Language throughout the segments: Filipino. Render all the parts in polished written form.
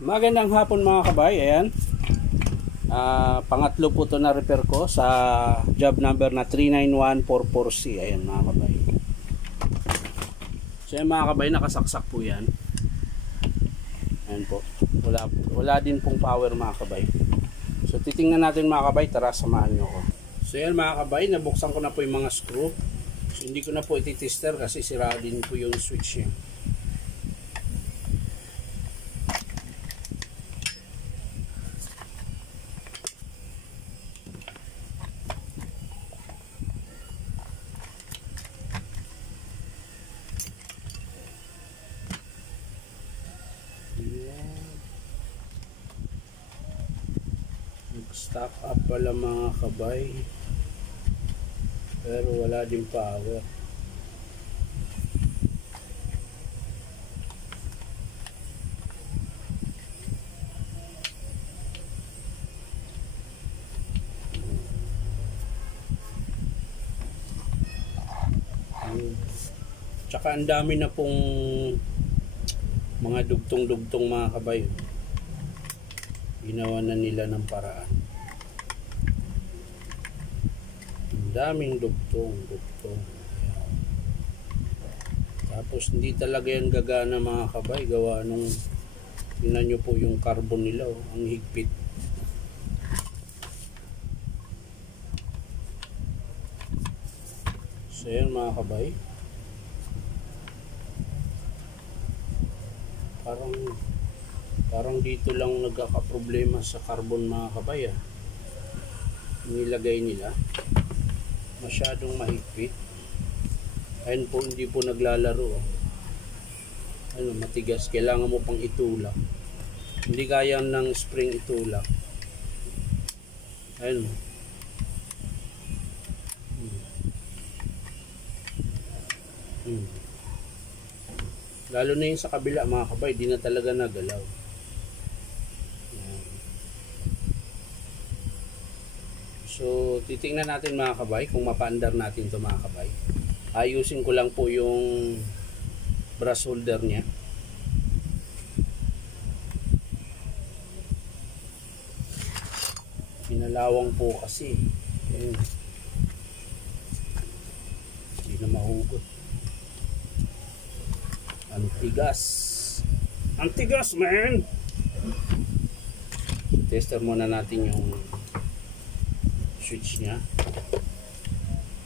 Magandang hapon mga kabay. Ayan. Pangatlo po ito na repair ko sa job number na 391440C. Ayan mga kabay. So yan mga kabay, nakasaksak po yan. Ayan po. Wala din pong power mga kabay. So titingnan natin mga kabay. Tara, samahan nyo ko. So yan mga kabay, nabuksan ko na po yung mga screw. So hindi ko na po ititester kasi sira din po yung switch niya. Stock up pala mga kabay, pero wala din power. Tsaka ang dami na pong mga dugtong-dugtong mga kabay. Ginawa na nila ng paraan. Daming dugtong. Tapos hindi talaga yan gagana mga kabay, gawa nung tingnan nyo po yung carbon nila, ang higpit. So yan mga kabay, parang dito lang nagkakaproblema sa carbon mga kabay. Nilagay nila masyadong mahigpit. Ayun po, hindi po naglalaro. Matigas, kailangan mo pang itulak. Hindi kaya ng spring itulak. Ayun. Lalo na yung sa kabila mga kabay, di na talaga nagalaw. So titingnan natin mga kabay kung mapaandar natin to mga kabay. Ayusin ko lang po yung brass holder nya. Pinalawang po kasi. Ayun. Hindi na mahugot. Antigas. Antigas man. Tester muna natin yung switch nya.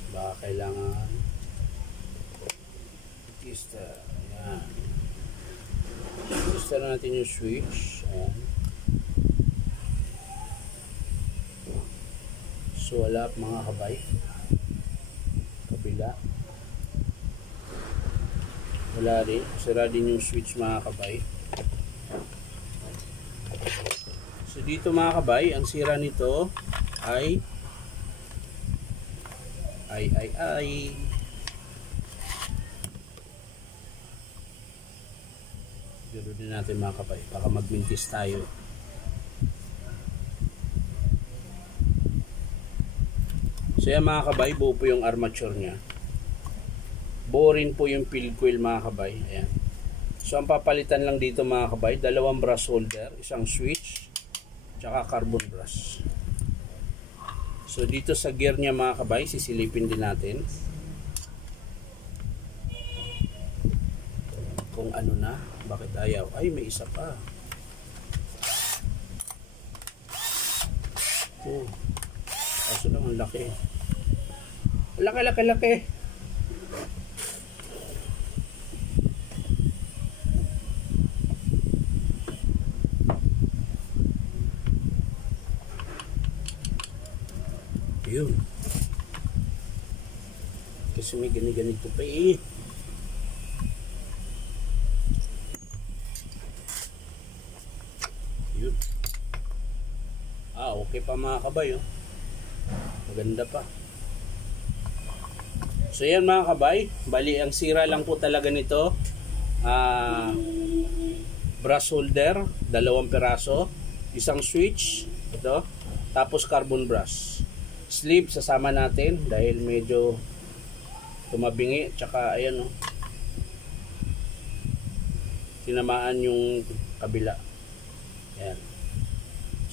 Baka kailangan tester. Ayan. Tester natin yung switch. Ayan. So wala mga kabay. Kabila. Wala rin. Sira din yung switch mga kabay. So dito mga kabay, ang sira nito ay Garo din natin mga kabay, baka magmintis tayo. So yan mga kabay, buo po yung armature nya. Buo rin po yung field coil mga kabay. Ayan. So ang papalitan lang dito mga kabay, dalawang brass holder, isang switch, tsaka carbon brass. So dito sa gear nya mga kabay, sisilipin din natin kung ano na, bakit ayaw. Ay, may isa pa. Kaso lang ang laki. Laki. Yun. Kasi may ganito pa eh. Yun. Okay pa mga kabay. Maganda pa. So yan mga kabay. Bali ang sira lang po talaga nito. Brass holder, 2 piraso. Isang switch. Ito. Tapos carbon brass. Sleeve sasama natin dahil medyo tumabingi, tsaka ayan tinamaan yung kabila. Ayan.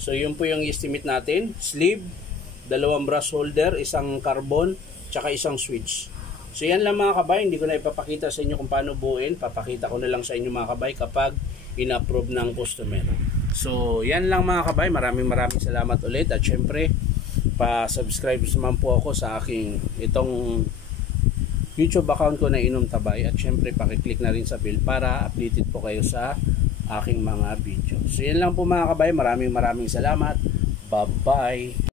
So yun po yung estimate natin. Sleeve, 2 brass holder, isang carbon, tsaka isang switch. So yan lang mga kabay, hindi ko na ipapakita sa inyo kung paano buuin. Papakita ko na lang sa inyo mga kabay kapag in-approve ng customer. So yan lang mga kabay, maraming salamat ulit. At syempre, pa-subscribe naman po ako sa aking itong YouTube account ko na Inom Tabay. At syempre, pakiclick na rin sa bell para updated po kayo sa aking mga video. So yan lang po mga kabay, maraming salamat. Bye-bye.